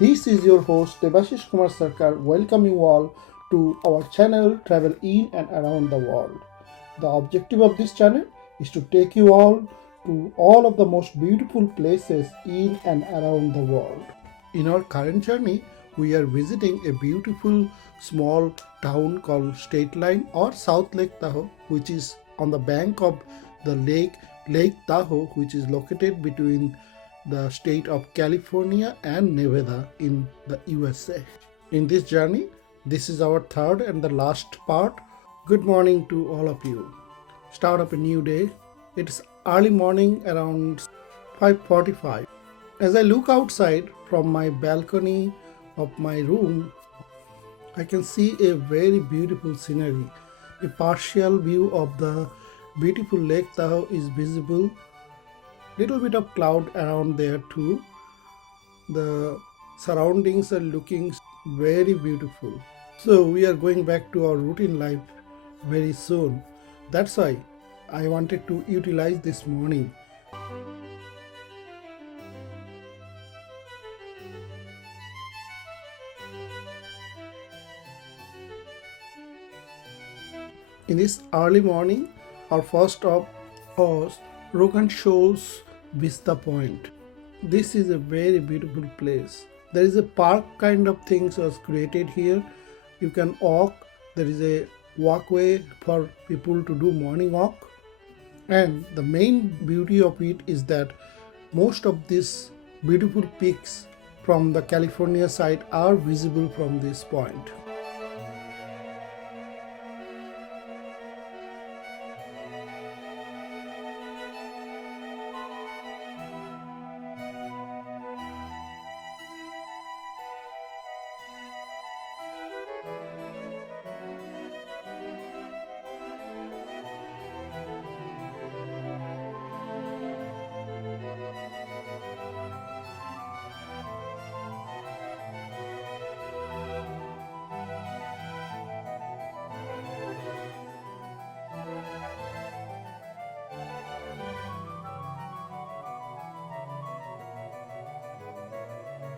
This is your host Debashish Kumar Sarkar. Welcome you all to our channel Travel in and around the world. The objective of this channel is to take you all to all of the most beautiful places in and around the world. In our current journey, we are visiting a beautiful small town called Straddling or South Lake Tahoe, which is on the bank of the Lake Tahoe, which is located between the state of California and Nevada in the USA. In this journey, this is our third and the last part. Good morning to all of you. Start up a new day. It's early morning around 5:45. As I look outside from my balcony of my room, I can see a very beautiful scenery. A partial view of the beautiful Lake Tahoe is visible. Little bit of cloud around there too. The surroundings are looking very beautiful. So we are going back to our routine life very soon. That's why I wanted to utilize this morning. In this early morning, our first stop was Rogan Shoals Vista Point. This is a very beautiful place. There is a park kind of things was created here. You can walk. There is a walkway for people to do morning walk. And the main beauty of it is that most of these beautiful peaks from the California side are visible from this point.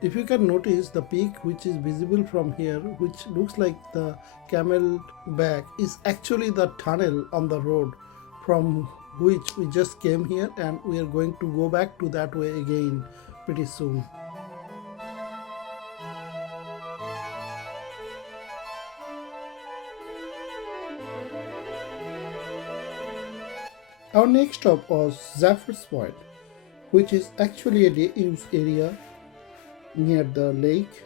If you can notice, the peak which is visible from here, which looks like the camel back, is actually the tunnel on the road from which we just came here, and we are going to go back to that way again pretty soon. Our next stop was Zephyrs Point, which is actually a day use area near the lake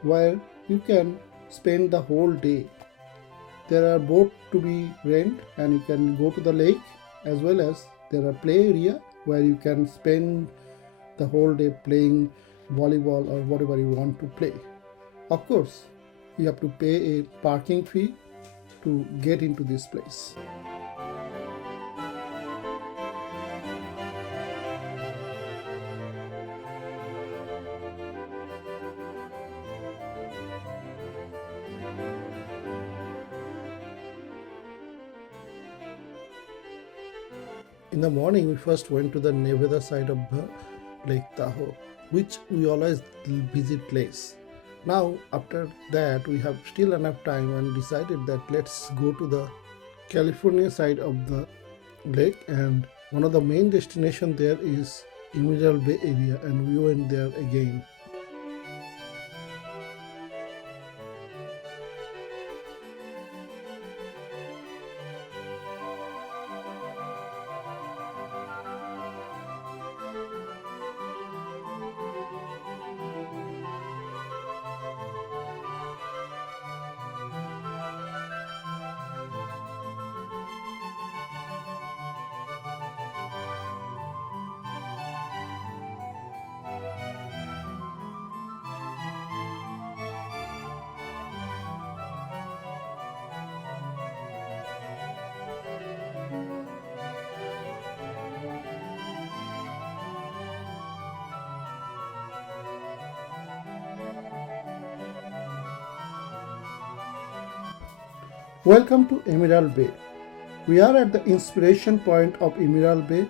where you can spend the whole day. There are boats to be rent and you can go to the lake, as well as there are play area where you can spend the whole day playing volleyball or whatever you want to play. Of course, you have to pay a parking fee to get into this place. In the morning, we first went to the Nevada side of the Lake Tahoe, which we always visit place. Now, after that, we have still enough time and decided that let's go to the California side of the lake, and one of the main destination there is Emerald Bay area, and we went there again. Welcome to Emerald Bay. We are at the inspiration point of Emerald Bay.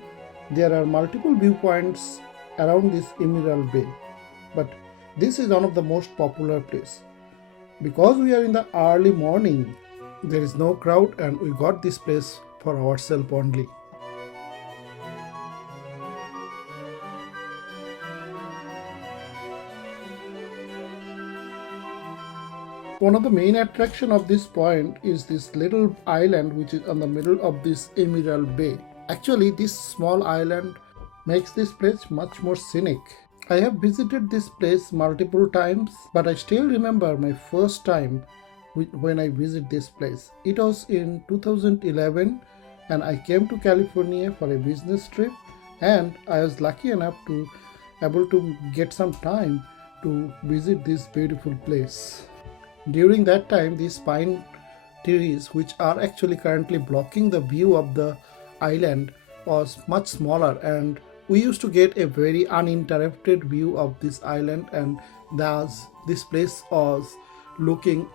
There are multiple viewpoints around this Emerald Bay, but This is one of the most popular places. Because we are in the early morning, there is no crowd and we got this place for ourselves only. One of the main attraction of this point is this little island which is on the middle of this Emerald Bay. Actually, this small island makes this place much more scenic. I have visited this place multiple times, but I still remember my first time when I visit this place. It was in 2011 and I came to California for a business trip, and I was lucky enough to able to get some time to visit this beautiful place. During that time, these pine trees, which are actually currently blocking the view of the island, was much smaller, and we used to get a very uninterrupted view of this island, and thus this place was looking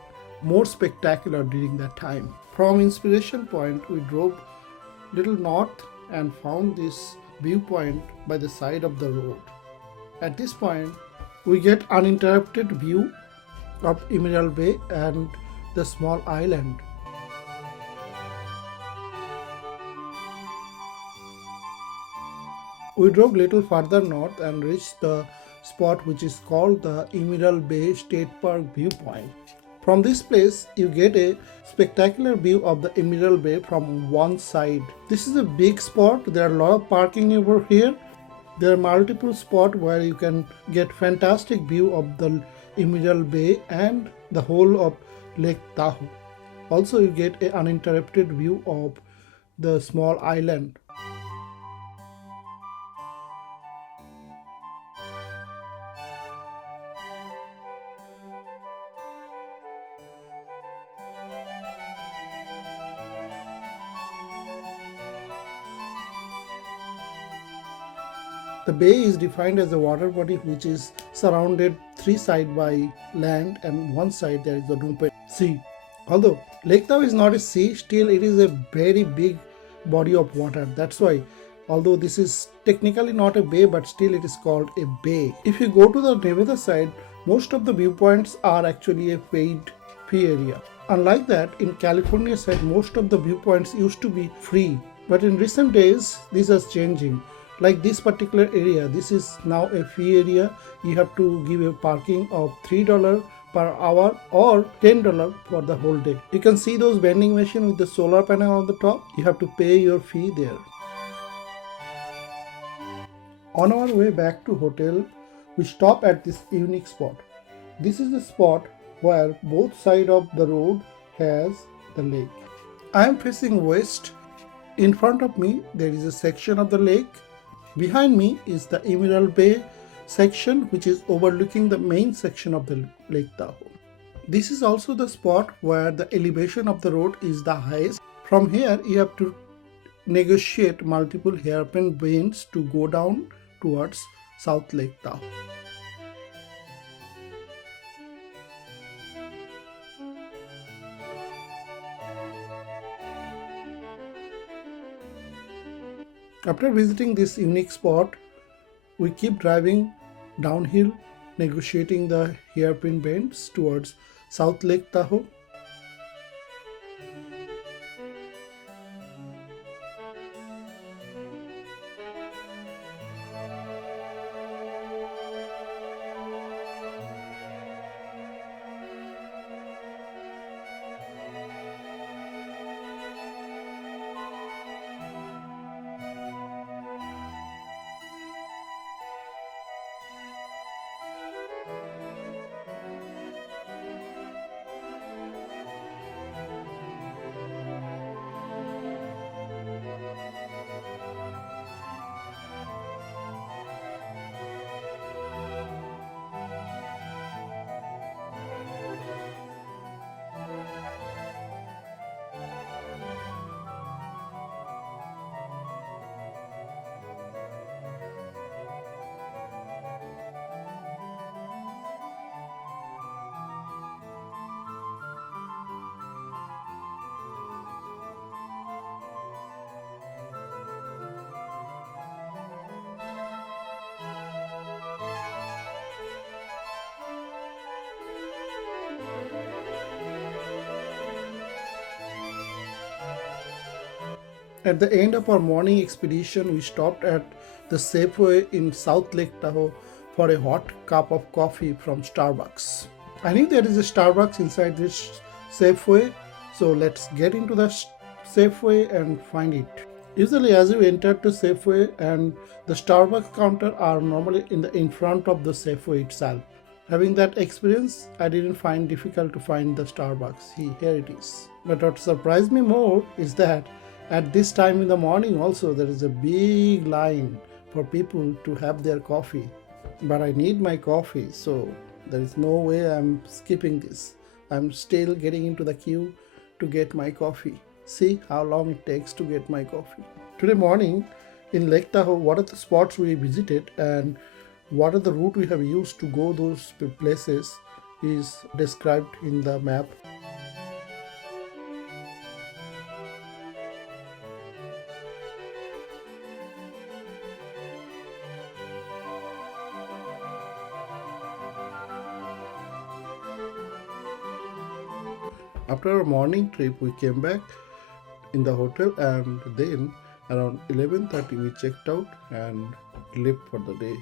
more spectacular during that time. From Inspiration Point, we drove little north and found this viewpoint by the side of the road. At this point, we get uninterrupted view of Emerald Bay and the small island. We drove little further north and reached the spot which is called the Emerald Bay State Park viewpoint. From this place, you get a spectacular view of the Emerald Bay from one side. This is a big spot. There are a lot of parking over here. There are multiple spots where you can get fantastic view of the Emerald Bay and the whole of Lake Tahoe. Also, you get an uninterrupted view of the small island. The bay is defined as a water body which is surrounded three sides by land and one side there is an open sea. Although Lake Tahoe is not a sea, still it is a very big body of water. That's why, although this is technically not a bay, but still it is called a bay. If you go to the Nevada side, most of the viewpoints are actually a paid fee area. Unlike that, in California side, most of the viewpoints used to be free. But in recent days, this is changing. Like this particular area, this is now a fee area. You have to give a parking of $3 per hour or $10 for the whole day. You can see those vending machine with the solar panel on the top. You have to pay your fee there. On our way back to hotel, we stop at this unique spot. This is the spot where both sides of the road has the lake. I am facing west. In front of me, there is a section of the lake. Behind me is the Emerald Bay section, which is overlooking the main section of the Lake Tahoe. This is also the spot where the elevation of the road is the highest. From here, you have to negotiate multiple hairpin bends to go down towards South Lake Tahoe. After visiting this unique spot, we keep driving downhill, negotiating the hairpin bends towards South Lake Tahoe. At the end of our morning expedition, we stopped at the Safeway in South Lake Tahoe for a hot cup of coffee from Starbucks. I knew there is a Starbucks inside this Safeway, so let's get into the Safeway and find it. Usually, as you enter to Safeway and the Starbucks counter are normally in front of the Safeway itself. Having that experience, I didn't find difficult to find the Starbucks. Here it is. But what surprised me more is that at this time in the morning also there is a big line for people to have their coffee. But I need my coffee, so there is no way I'm skipping this. I'm still getting into the queue to get my coffee. See how long it takes to get my coffee. Today morning in Lake Tahoe, what are the spots we visited and what are the route we have used to go those places is described in the map. After our morning trip, we came back in the hotel and then around 11:30 we checked out and left for the day.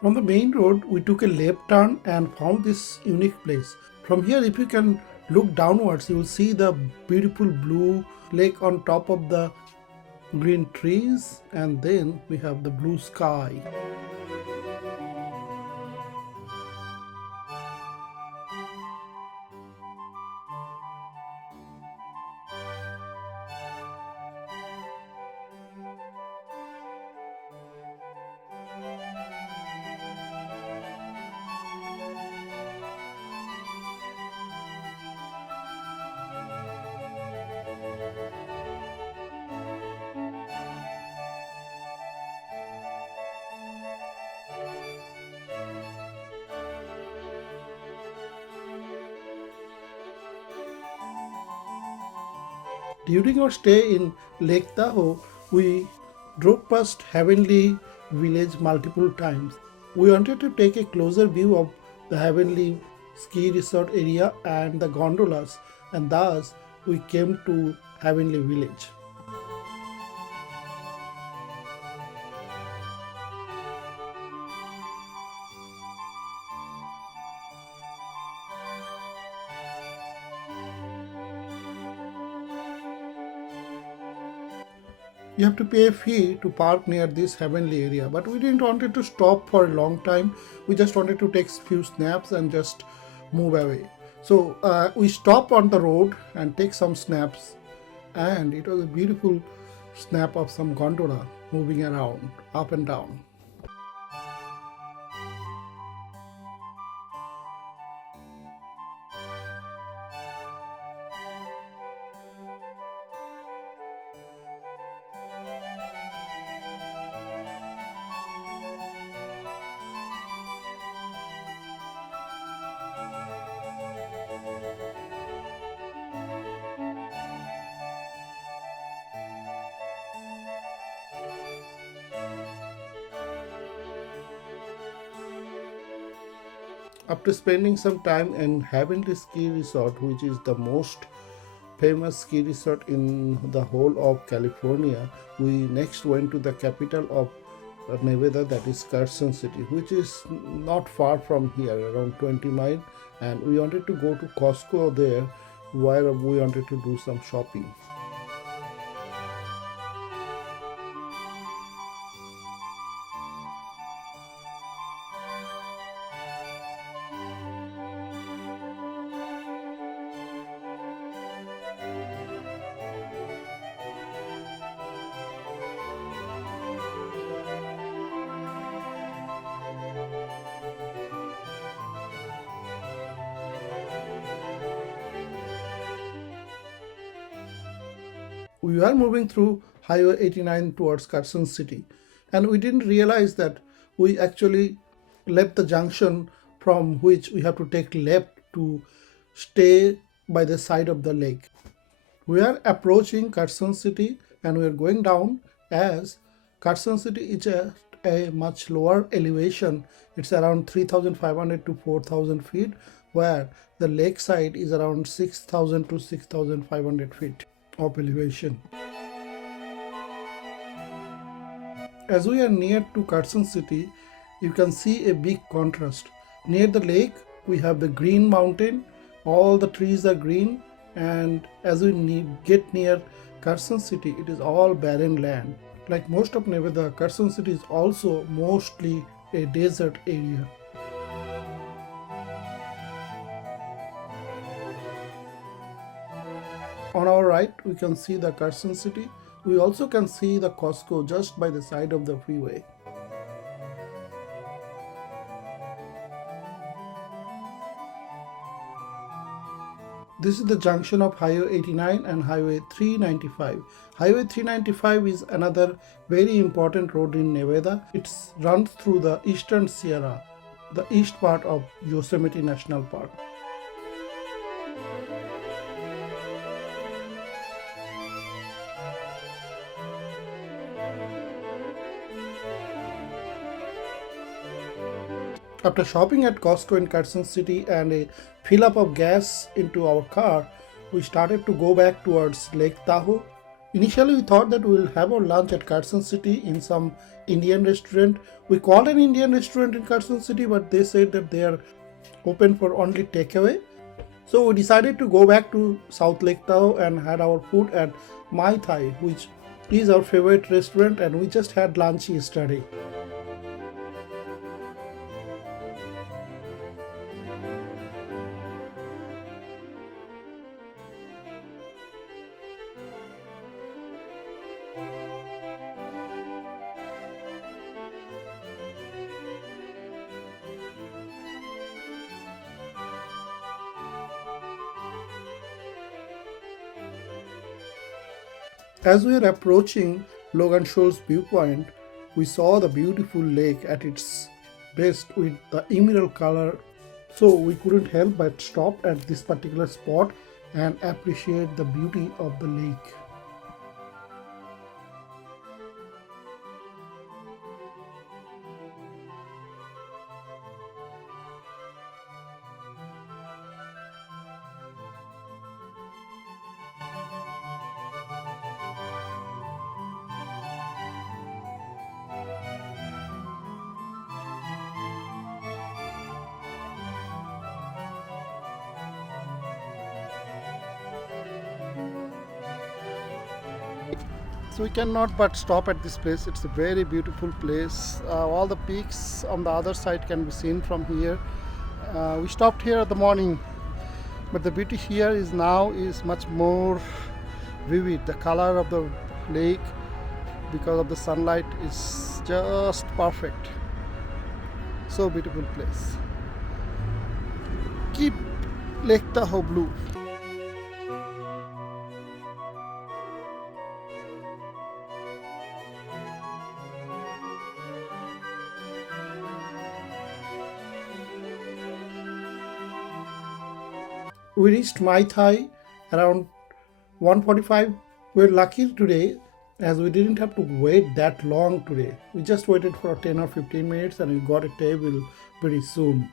From the main road, we took a left turn and found this unique place. From here, if you can look downwards, you will see the beautiful blue lake on top of the green trees, and then we have the blue sky. During our stay in Lake Tahoe, we drove past Heavenly Village multiple times. We wanted to take a closer view of the Heavenly ski resort area and the gondolas, and thus we came to Heavenly Village. You have to pay a fee to park near this heavenly area, but we didn't wanted to stop for a long time. We just wanted to take few snaps and just move away. So we stop on the road and take some snaps, and it was a beautiful snap of some gondola moving around up and down. After spending some time in Heavenly Ski Resort, which is the most famous ski resort in the whole of California, we next went to the capital of Nevada, that is Carson City, which is not far from here, around 20 miles. And we wanted to go to Costco there, where we wanted to do some shopping. We were moving through Highway 89 towards Carson City, and we didn't realize that we actually left the junction from which we have to take left to stay by the side of the lake. We are approaching Carson City and we are going down as Carson City is at a much lower elevation. It's around 3,500 to 4,000 feet, where the lakeside is around 6,000 to 6,500 feet of elevation. As we are near to Carson City, you can see a big contrast. Near the lake, we have the green mountain, all the trees are green, and as we get near Carson City, it is all barren land. Like most of Nevada, Carson City is also mostly a desert area. On our right, we can see the Carson City. We also can see the Costco just by the side of the freeway. This is the junction of Highway 89 and Highway 395. Highway 395 is another very important road in Nevada. It runs through the Eastern Sierra, the east part of Yosemite National Park. After shopping at Costco in Carson City and a fill up of gas into our car, we started to go back towards Lake Tahoe. Initially, we thought that we will have our lunch at Carson City in some Indian restaurant. We called an Indian restaurant in Carson City, but they said that they are open for only takeaway. So we decided to go back to South Lake Tahoe and had our food at Mai Thai, which is our favorite restaurant, and we just had lunch yesterday. As we are approaching Logan Shoals viewpoint, we saw the beautiful lake at its best with the emerald color. So we couldn't help but stop at this particular spot and appreciate the beauty of the lake. So we cannot but stop at this place. It's a very beautiful place. All the peaks on the other side can be seen from here. We stopped here at the morning, but the beauty here is now is much more vivid. The color of the lake, because of the sunlight, is just perfect. So beautiful place. Keep Lake Tahoe blue. We reached Mai Thai around 1:45. We're lucky today as we didn't have to wait that long today. We just waited for 10 or 15 minutes and we got a table very soon.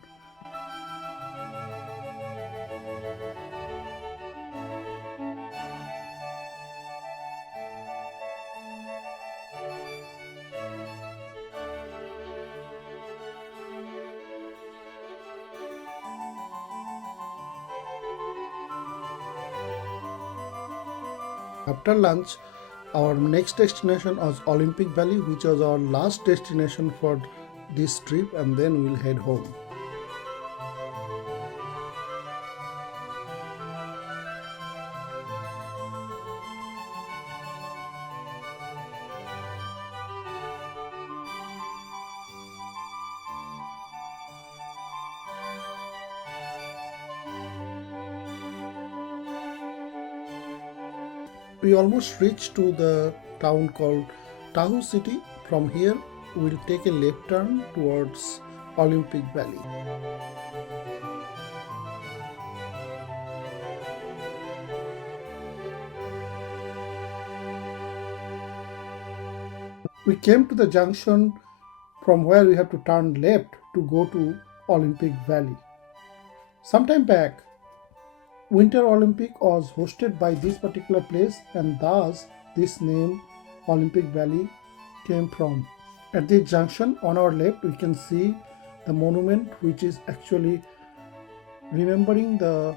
After lunch, our next destination was Olympic Valley, which was our last destination for this trip, and then we'll head home. We almost reached to the town called Tahoe city. From here, we'll take a left turn towards Olympic Valley. We came to the junction from where we have to turn left to go to Olympic Valley. Sometime back, Winter Olympic was hosted by this particular place, and thus this name Olympic Valley came from. At this junction on our left, we can see the monument which is actually remembering the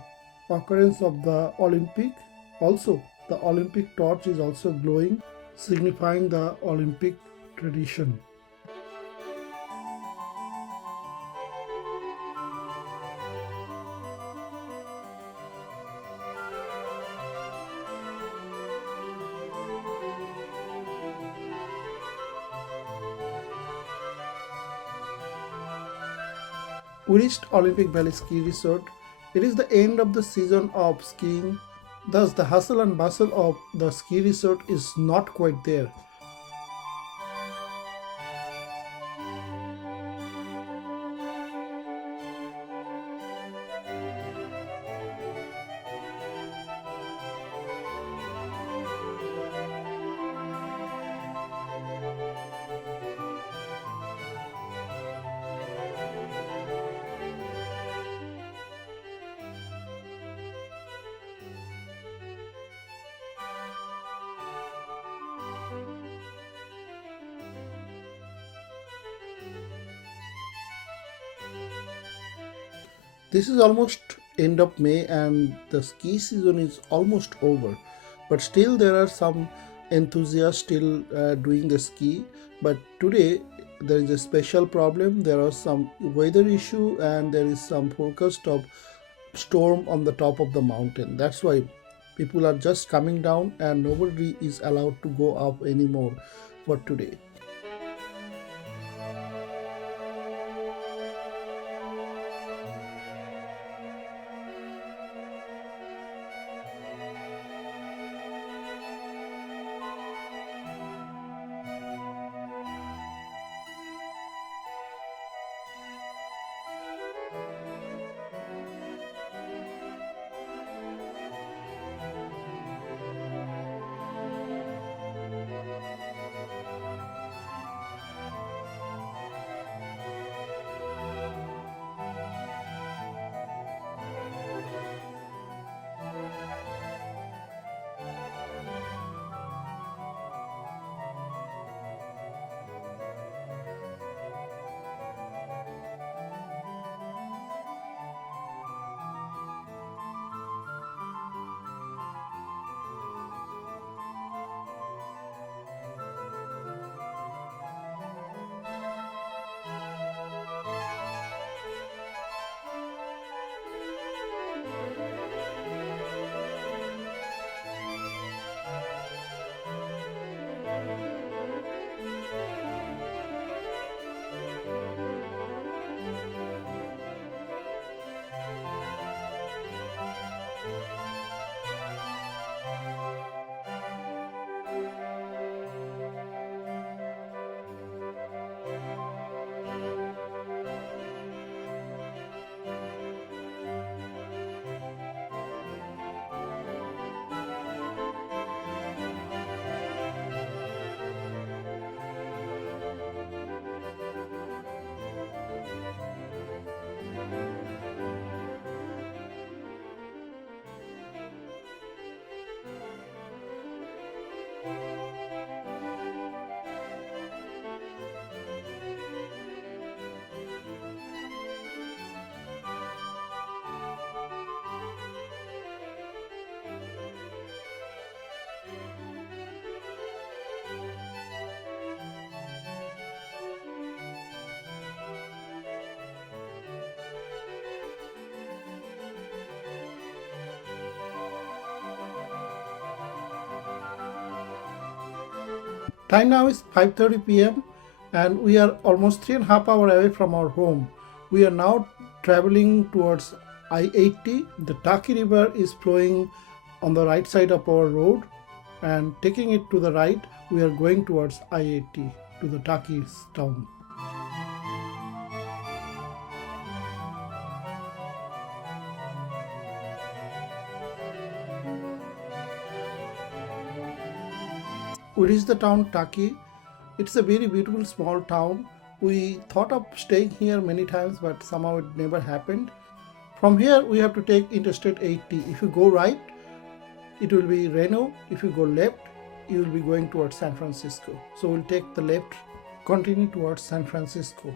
occurrence of the Olympic. Also, the Olympic torch is also glowing, signifying the Olympic tradition. We reached Olympic Valley Ski Resort. It is the end of the season of skiing, thus the hustle and bustle of the ski resort is not quite there. This is almost end of May and the ski season is almost over. But still there are some enthusiasts still doing the ski. But today there is a special problem. There are some weather issue and there is some forecast of storm on the top of the mountain. That's why people are just coming down and nobody is allowed to go up anymore for today. Time now is 5:30 p.m. and we are almost 3.5 hours away from our home. We are now traveling towards I-80. The Taki River is flowing on the right side of our road and taking it to the right, we are going towards I-80 to the Takis town. We reached the town Taki. It's a very beautiful small town. We thought of staying here many times, but somehow it never happened. From here, we have to take Interstate 80. If you go right, it will be Reno. If you go left, you will be going towards San Francisco. So we'll take the left, continue towards San Francisco.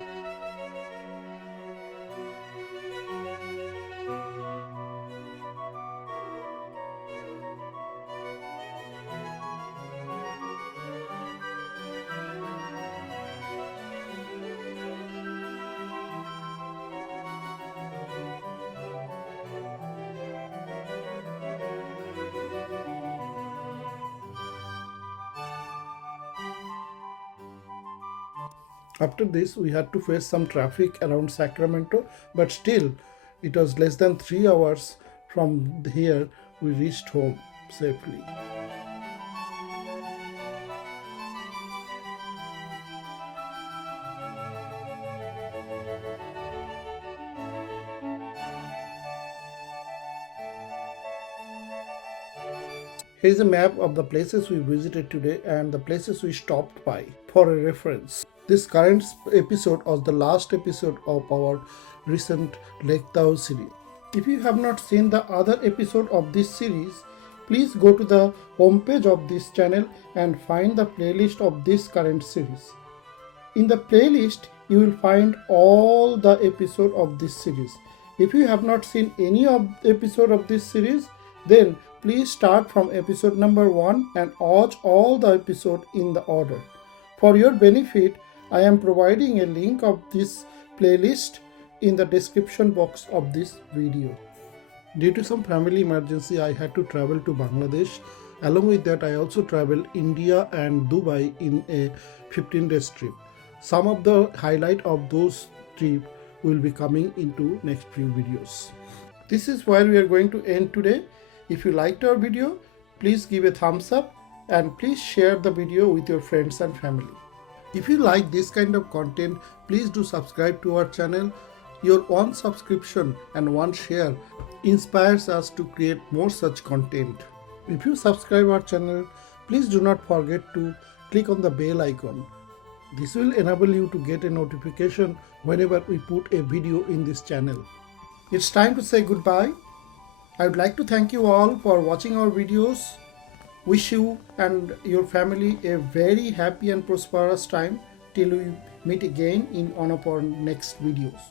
After this, we had to face some traffic around Sacramento, but still, it was less than 3 hours from here we reached home safely. Here is a map of the places we visited today and the places we stopped by for a reference. This current episode was the last episode of our recent Lake Tahoe series. If you have not seen the other episode of this series, please go to the homepage of this channel and find the playlist of this current series. In the playlist, you will find all the episode of this series. If you have not seen any of the episode of this series, then please start from episode number 1 and watch all the episode in the order. For your benefit, I am providing a link of this playlist in the description box of this video. Due to some family emergency, I had to travel to Bangladesh. Along with that, I also traveled India and Dubai in a 15-day trip. Some of the highlight of those trips will be coming into next few videos. This is where we are going to end today. If you liked our video, please give a thumbs up and please share the video with your friends and family. If you like this kind of content, please do subscribe to our channel. Your one subscription and one share inspires us to create more such content. If you subscribe our channel, please do not forget to click on the bell icon. This will enable you to get a notification whenever we put a video in this channel. It's time to say goodbye. I would like to thank you all for watching our videos. Wish you and your family a very happy and prosperous time till we meet again in one of our next videos.